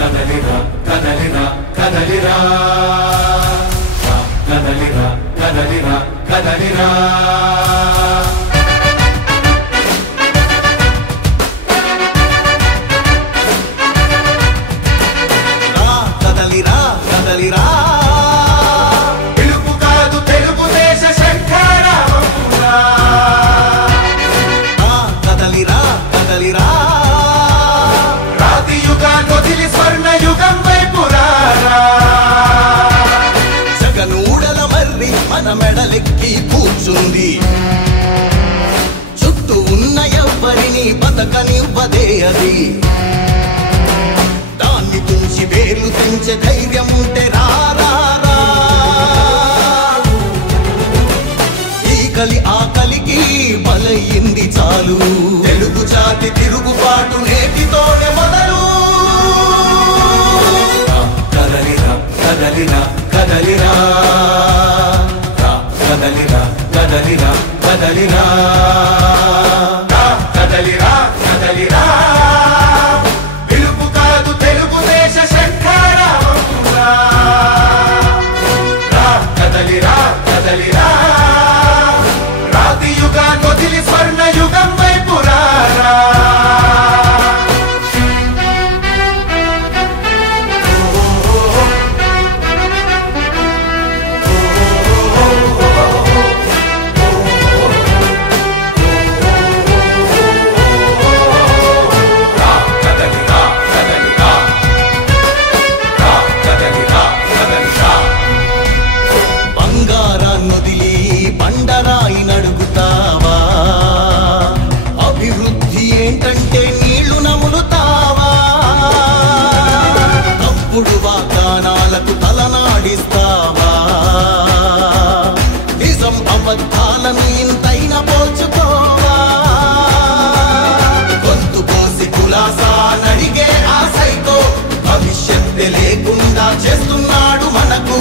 కదలిరా కదలిరా కదలిరా కదలిరా కదలిరా కదలిరా కదలిరా కదలిరా పిలుపు కాదు తెలుగుదేశ శంఖారావమురా కదలిరా కదలిరా రాతి యుగాన్ని వదిలి స్వర్ణ యుగం వైపు రారా జగనూడల మర్రి మన మెడలెక్కి కూర్చుంది చుట్టూ ఉన్న ఎవ్వరిని బతకనివ్వదే అది దాన్ని తుంచి వేర్లు తెంచే ధైర్యం ఉంటే రారా ఈ కలి ఆకలికి బలయింది చాలు తెలుగు జాతి తిరుగుబాటు నేటితోనే మొదలు కదలిరా కదలిరా కదలిరా కదలిరా కదలిరా కదలిరా కదలిరా కదలిరా పిలుపు కాదు తెలుగుదేశ శంఖారావమురా కదలిరా కదలిరా రాతి యుగాన్ని వదిలి స్వర్ణ యుగం వైపు రారా బంగారాన్నొదిలి బండరాయి నడుగుతావా అభివృద్ధి ఏంటంటే నీళ్లు నములుతావా తప్పుడు వాగ్దానాలకు తలనాడిస్తావా నిజం అబద్ధాలను ఇంతైన పోల్చుకోవా గొంతు కోసి కులాసా నడిగే ఆశైతో భవిష్యత్తు లేకుండా చేస్తున్నాడు మనకు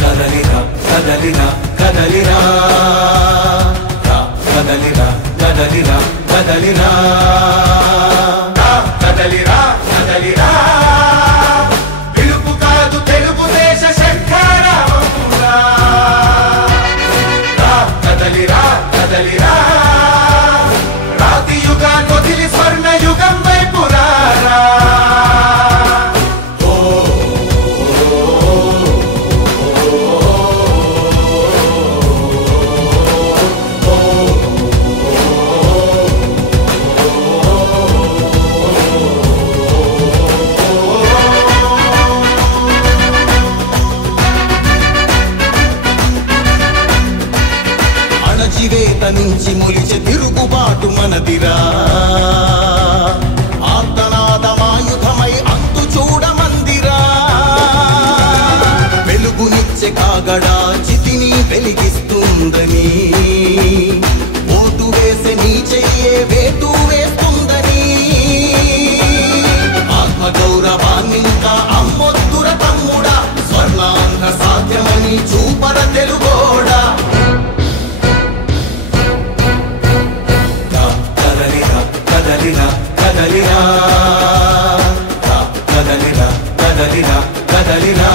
కదలిరా కదలిరా కదలిరా కదలిరా కదలిరా కదలిరా కదలిరా కదలిరా పిలుపు కాదు తెలుగుదేశ శంఖారావమురా కదలిరా కదలిరా రాతి యుగాన్ని వదిలి స్వర్ణ యుగం వైపు రారా అణచివేత నుంచి మొలిచే తిరుగుబాటు మనదిరా ఆర్తనాదమాయుధమై అంతు చూడమందిరా వెలుగునిచ్చే కాగడా చితిని వెలిగిస్తుందని ఓటు వేసే నీ చెయ్యే వేటు వేస్తుందని ఆత్మగౌరవాన్నింకా అమ్మొద్దుర తమ్ముడా స్వర్ణాంధ్ర సాధ్యమని చూపర తెలుగోడా కదలిరా కదలిరా కదలిరా కదలిరా కదలిరా